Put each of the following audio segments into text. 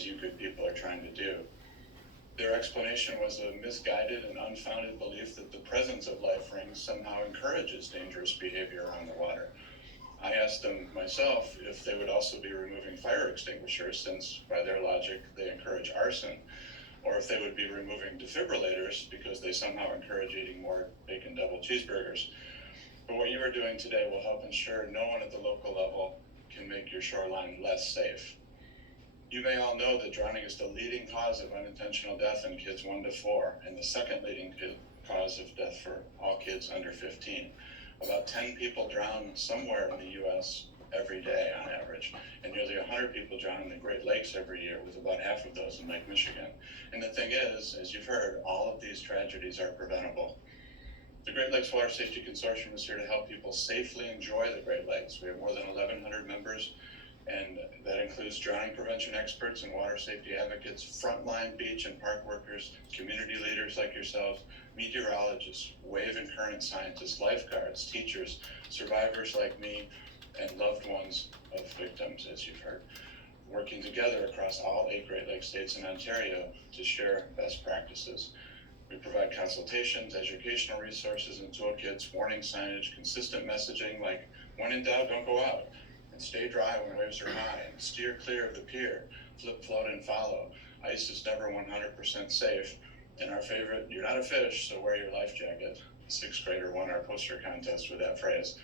as you good people are trying to do. Their explanation was a misguided and unfounded belief that the presence of life rings somehow encourages dangerous behavior around the water. I asked them myself if they would also be removing fire extinguishers, since by their logic they encourage arson, or if they would be removing defibrillators because they somehow encourage eating more bacon double cheeseburgers. But what you are doing today will help ensure no one at the local level can make your shoreline less safe. You may all know that drowning is the leading cause of unintentional death in kids 1 to 4, and the second leading cause of death for all kids under 15. About 10 people drown somewhere in the U.S. every day on average, and nearly 100 people drown in the Great Lakes every year, with about half of those in Lake Michigan. And the thing is, as you've heard, all of these tragedies are preventable. The Great Lakes Water Safety Consortium is here to help people safely enjoy the Great Lakes. We have more than 1,100 members, and that includes drowning prevention experts and water safety advocates, frontline beach and park workers, community leaders like yourselves, meteorologists, wave and current scientists, lifeguards, teachers, survivors like me, and loved ones of victims, as you've heard, working together across all 8 Great Lakes states and Ontario to share best practices. We provide consultations, educational resources and toolkits, warning signage, consistent messaging like, when in doubt, don't go out, and stay dry when waves are high, and steer clear of the pier, flip, float, and follow. Ice is never 100% safe, and our favorite, you're not a fish, so wear your life jacket. A 6th grader won our poster contest with that phrase.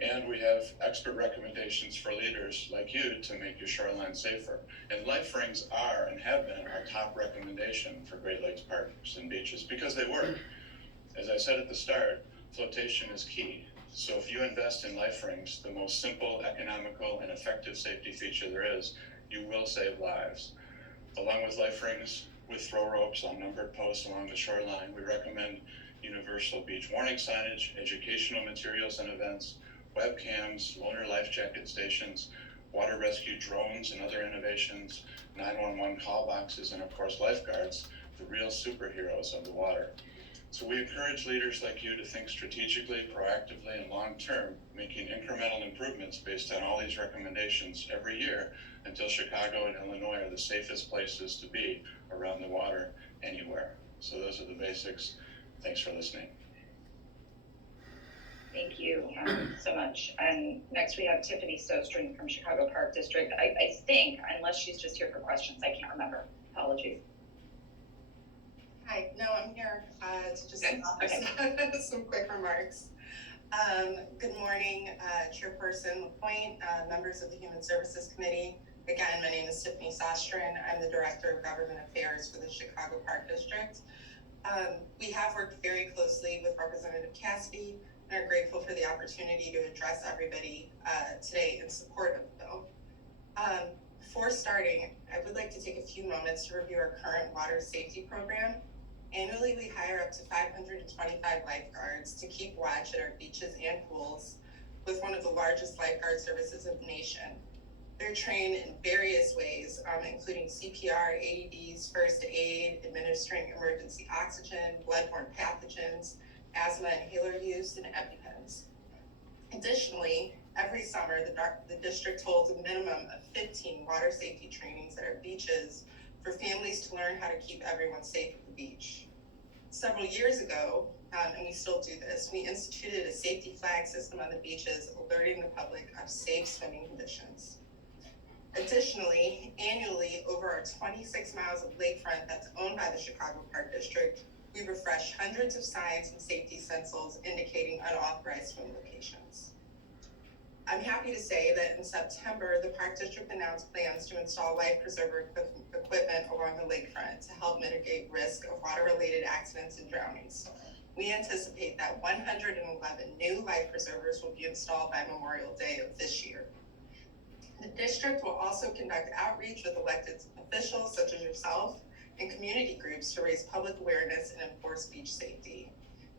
And we have expert recommendations for leaders like you to make your shoreline safer. And life rings are and have been our top recommendation for Great Lakes parks and beaches because they work. As I said at the start, flotation is key. So if you invest in life rings, the most simple, economical, and effective safety feature there is, you will save lives. Along with life rings, with throw ropes on numbered posts along the shoreline, we recommend universal beach warning signage, educational materials and events, webcams, loaner life jacket stations, water rescue drones and other innovations, 911 call boxes, and of course lifeguards, the real superheroes of the water. So we encourage leaders like you to think strategically, proactively, and long-term, making incremental improvements based on all these recommendations every year until Chicago and Illinois are the safest places to be around the water anywhere. So those are the basics. Thanks for listening. Thank you so much. And next we have Tiffany Sostrin from Chicago Park District. I think, unless she's just here for questions, I can't remember. Apologies. Hi, no, I'm here to just offer some quick remarks. Good morning, Chairperson LaPointe, members of the Human Services Committee. Again, my name is Tiffany Sostrin. I'm the Director of Government Affairs for the Chicago Park District. We have worked very closely with Representative Cassidy and are grateful for the opportunity to address everybody today in support of the bill. Before starting, I would like to take a few moments to review our current water safety program. Annually, we hire up to 525 lifeguards to keep watch at our beaches and pools with one of the largest lifeguard services of the nation. They're trained in various ways, including CPR, AEDs, first aid, administering emergency oxygen, bloodborne pathogens, asthma inhaler use, and EpiPens. Additionally, every summer, the district holds a minimum of 15 water safety trainings at our beaches for families to learn how to keep everyone safe at the beach. Several years ago, and we still do this, we instituted a safety flag system on the beaches, alerting the public of safe swimming conditions. Additionally, annually, over our 26 miles of lakefront that's owned by the Chicago Park District, we refresh hundreds of signs and safety stencils indicating unauthorized swim locations. I'm happy to say that in September, the Park District announced plans to install life preserver equipment along the lakefront to help mitigate risk of water-related accidents and drownings. We anticipate that 111 new life preservers will be installed by Memorial Day of this year. The district will also conduct outreach with elected officials such as yourself and community groups to raise public awareness and enforce beach safety.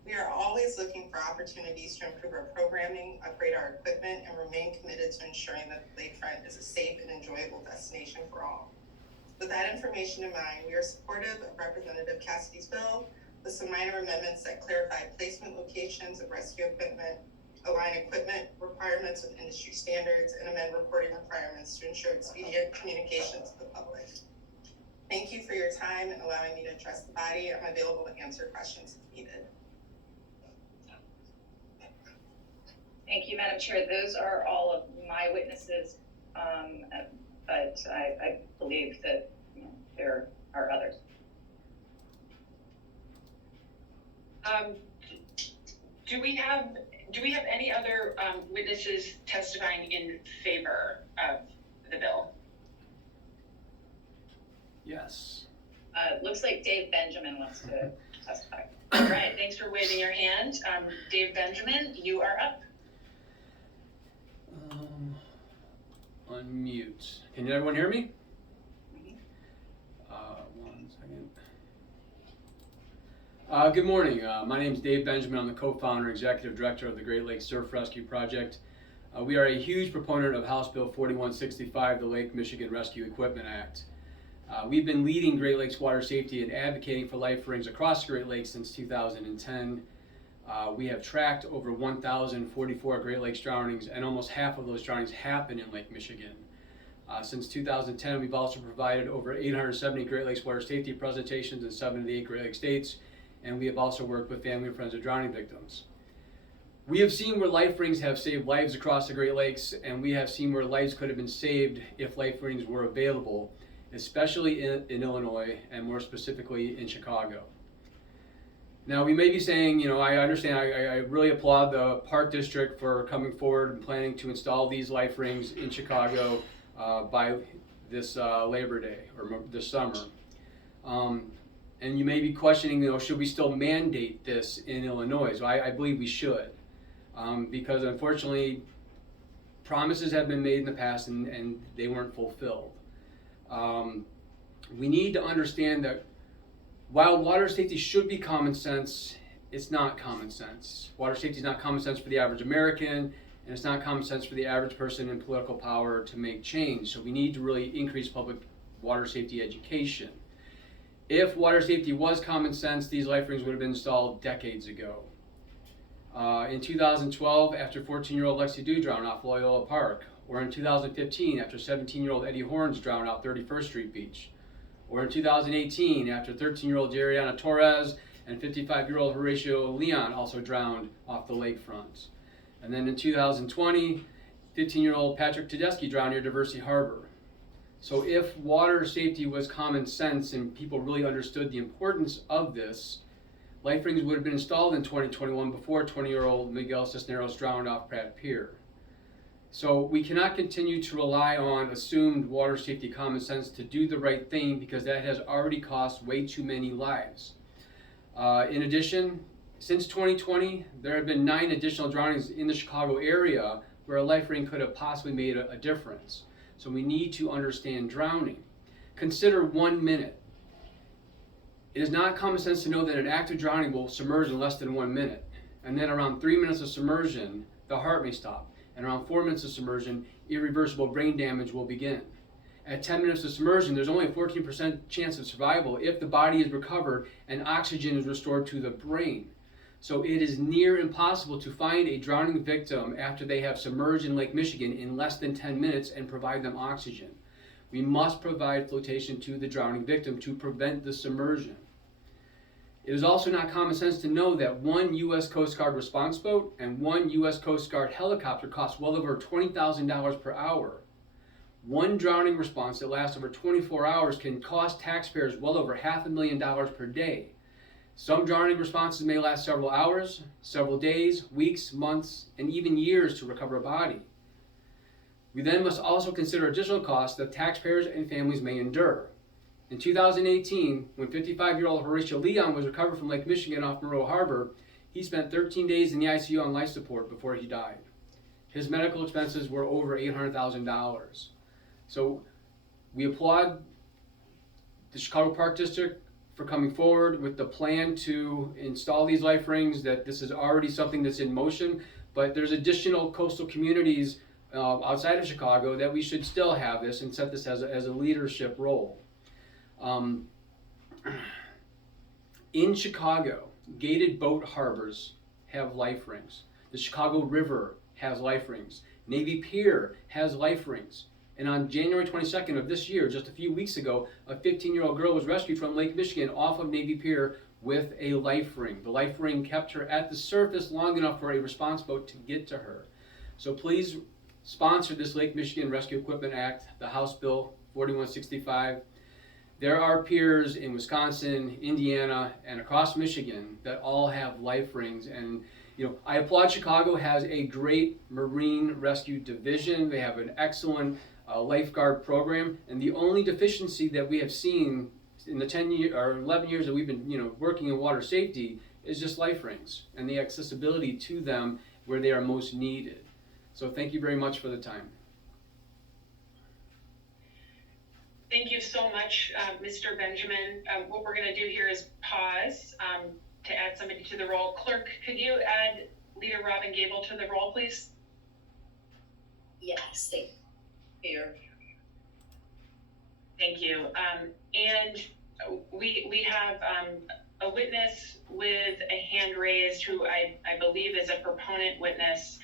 We are always looking for opportunities to improve our programming, upgrade our equipment, and remain committed to ensuring that the lakefront is a safe and enjoyable destination for all. With that information in mind, we are supportive of Representative Cassidy's bill with some minor amendments that clarify placement locations of rescue equipment, align equipment requirements with industry standards, and amend reporting requirements to ensure expedient communication to the public. for your time and allowing me to address the body. I'm available to answer questions if needed. Thank you, Madam Chair. Those are all of my witnesses, but I believe that there are others. Do we have any other witnesses testifying in favor of the bill? Yes. Looks like Dave Benjamin wants to testify. All right, thanks for waving your hand. Dave Benjamin, you are up. Unmute. Can everyone hear me? One second. Good morning. My name is Dave Benjamin. I'm the co-founder and executive director of the Great Lakes Surf Rescue Project. We are a huge proponent of House Bill 4165, the Lake Michigan Rescue Equipment Act. We've been leading Great Lakes water safety and advocating for life rings across the Great Lakes since 2010. We have tracked over 1,044 Great Lakes drownings, and almost half of those drownings happen in Lake Michigan. Since 2010, we've also provided over 870 Great Lakes water safety presentations in 7 of the 8 Great Lakes states, and we have also worked with family and friends of drowning victims. We have seen where life rings have saved lives across the Great Lakes, and we have seen where lives could have been saved if life rings were available, especially in Illinois, and more specifically in Chicago. Now, we may be saying, I understand, I really applaud the Park District for coming forward and planning to install these life rings in Chicago by this Labor Day or this summer. And you may be questioning, should we still mandate this in Illinois? So I believe we should, because unfortunately, promises have been made in the past and they weren't fulfilled. We need to understand that while water safety should be common sense, it's not common sense. Water safety is not common sense for the average American, and it's not common sense for the average person in political power to make change. So we need to really increase public water safety education. If water safety was common sense, these life rings would have been installed decades ago. In 2012, after 14-year-old Lexi Dew drowned off Loyola Park, or in 2015, after 17-year-old Eddie Horns drowned off 31st Street Beach, or in 2018, after 13-year-old Jeriana Torres and 55-year-old Horatio Leon also drowned off the lakefront. And then in 2020, 15-year-old Patrick Tedeschi drowned near Diversity Harbor. So if water safety was common sense and people really understood the importance of this, life rings would have been installed in 2021 before 20-year-old Miguel Cisneros drowned off Pratt Pier. So we cannot continue to rely on assumed water safety common sense to do the right thing, because that has already cost way too many lives. In addition, since 2020, there have been 9 additional drownings in the Chicago area where a life ring could have possibly made a difference. So we need to understand drowning. Consider 1 minute. It is not common sense to know that an active drowning will submerge in less than 1 minute. And then around 3 minutes of submersion, the heart may stop. And around 4 minutes of submersion, irreversible brain damage will begin. At 10 minutes of submersion, there's only a 14% chance of survival if the body is recovered and oxygen is restored to the brain. So it is near impossible to find a drowning victim after they have submerged in Lake Michigan in less than 10 minutes and provide them oxygen. We must provide flotation to the drowning victim to prevent the submersion. It is also not common sense to know that 1 U.S. Coast Guard response boat and 1 U.S. Coast Guard helicopter costs well over $20,000 per hour. One drowning response that lasts over 24 hours can cost taxpayers well over $500,000 per day. Some drowning responses may last several hours, several days, weeks, months, and even years to recover a body. We then must also consider additional costs that taxpayers and families may endure. In 2018, when 55-year-old Horatio Leon was recovered from Lake Michigan off Monroe Harbor, he spent 13 days in the ICU on life support before he died. His medical expenses were over $800,000. So we applaud the Chicago Park District for coming forward with the plan to install these life rings, that this is already something that's in motion, but there's additional coastal communities outside of Chicago that we should still have this and set this as a leadership role. In Chicago, gated boat harbors have life rings. The Chicago River has life rings. Navy Pier has life rings. And on January 22nd of this year, just a few weeks ago, a 15-year-old girl was rescued from Lake Michigan off of Navy Pier with a life ring. The life ring kept her at the surface long enough for a response boat to get to her. So please sponsor this Lake Michigan Rescue Equipment Act, the House Bill 4165. There are piers in Wisconsin, Indiana, and across Michigan that all have life rings. And I applaud Chicago has a great marine rescue division. They have an excellent lifeguard program. And the only deficiency that we have seen in the 10 years or 11 years that we've been working in water safety is just life rings and the accessibility to them where they are most needed. So thank you very much for the time. Thank you so much, Mr. Benjamin. What we're going to do here is pause to add somebody to the roll. Clerk, could you add Leader Robin Gable to the roll, please? Yes, they here. Thank you. And we have a witness with a hand raised who I believe is a proponent witness.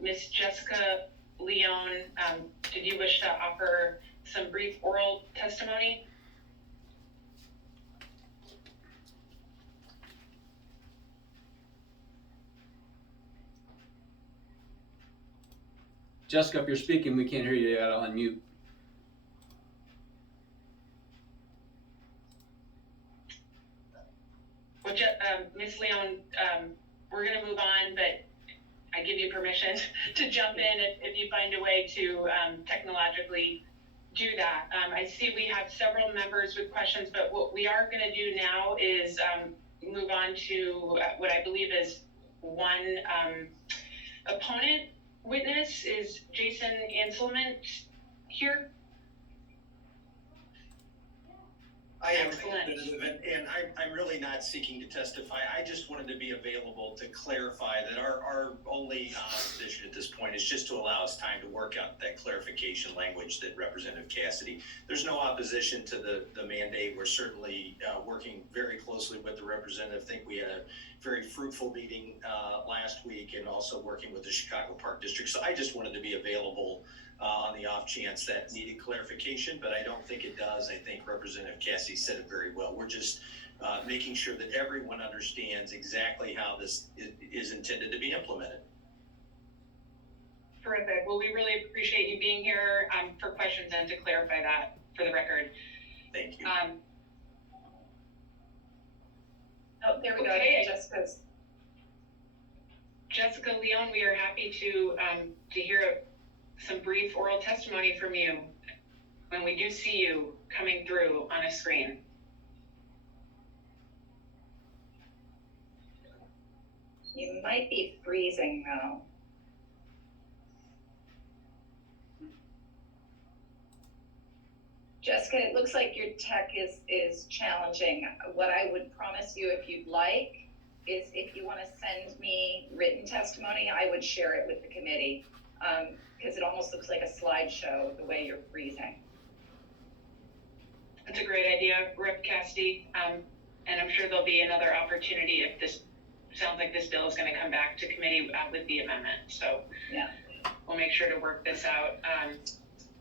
Miss Jessica Leone, did you wish to offer some brief oral testimony? Jessica, if you're speaking, we can't hear you. You gotta unmute. Well, Ms. Leone, we're going to move on, but I give you permission to jump in if you find a way to technologically do that. I see we have several members with questions, but what we are going to do now is move on to what I believe is one opponent witness. Is Jason Anselman here? I am Excellent. and I'm really not seeking to testify. I just wanted to be available to clarify that our only position at this point is just to allow us time to work out that clarification language that Representative Cassidy. There's no opposition to the mandate. We're certainly working very closely with the representative. I think we had a very fruitful meeting last week, and also working with the Chicago Park District. So I just wanted to be available on the off chance that needed clarification, but I don't think it does. I think Representative Cassidy said it very well. We're just making sure that everyone understands exactly how this is intended to be implemented. Terrific. Well, we really appreciate you being here for questions and to clarify that for the record. Thank you. Oh, there we Okay. go. Jessica's. Jessica Leone, we are happy to hear some brief oral testimony from you when we do see you coming through on a screen. You might be freezing though. Jessica, it looks like your tech is challenging. What I would promise you, if you'd like, is if you want to send me written testimony, I would share it with the committee. Because it almost looks like a slideshow the way you're freezing. That's a great idea, Rep. Cassidy. And I'm sure there'll be another opportunity if this sounds like this bill is going to come back to committee with the amendment. So yeah, we'll make sure to work this out.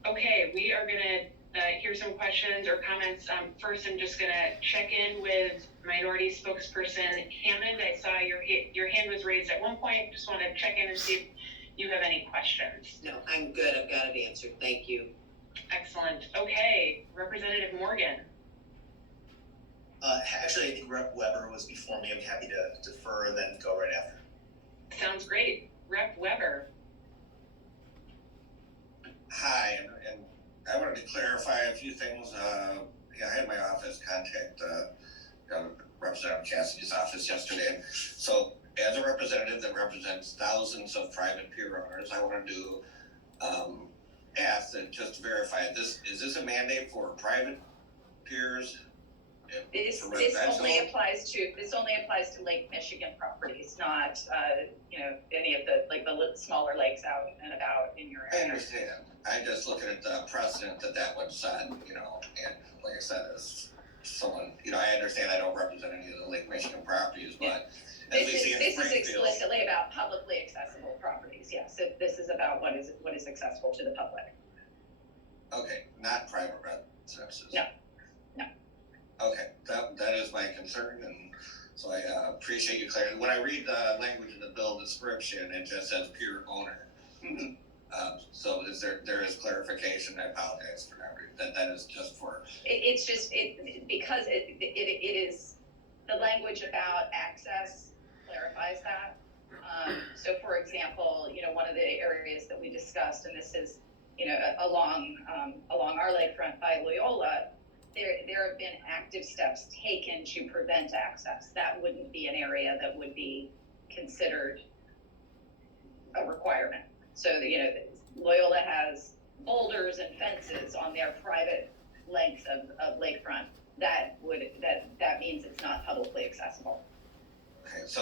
Okay, we are going to hear some questions or comments. First, I'm just going to check in with Minority Spokesperson Hammond. I saw your hand was raised at one point. Just want to check in and see if you have any questions. No, I'm good. I've got it answered. Thank you. Excellent. Okay, Representative Morgan. Actually, I think Rep. Weber was before me. I'm happy to defer and then go right after. Sounds great. Rep. Weber. Hi, and I wanted to clarify a few things. I had my office contact Representative Cassidy's office yesterday. So, as a representative that represents thousands of private pier owners, I wanted to ask and just verify this: is this a mandate for private piers? this only applies to Lake Michigan properties, not any of the smaller lakes out and about in your I area. understand. I just looking at the precedent that would set, and like I said, as someone, I understand I don't represent any of the Lake Michigan properties, but as we see in This is Springfield, explicitly about publicly accessible properties. Yes, this is about what is accessible to the public. Okay, not private residences? No, no. Okay, that is my concern, and so I appreciate you clarifying. When I read the language in the bill description, it just says pure owner. Mhm. So there is clarification, I apologize for not reading, that is just for, It's just, because it is, the language about access clarifies that. So for example, one of the areas that we discussed, and this is, along our lakefront by Loyola, there have been active steps taken to prevent access. That wouldn't be an area that would be considered a requirement. So, Loyola has boulders and fences on their private length of lakefront. That means it's not publicly accessible. okay, so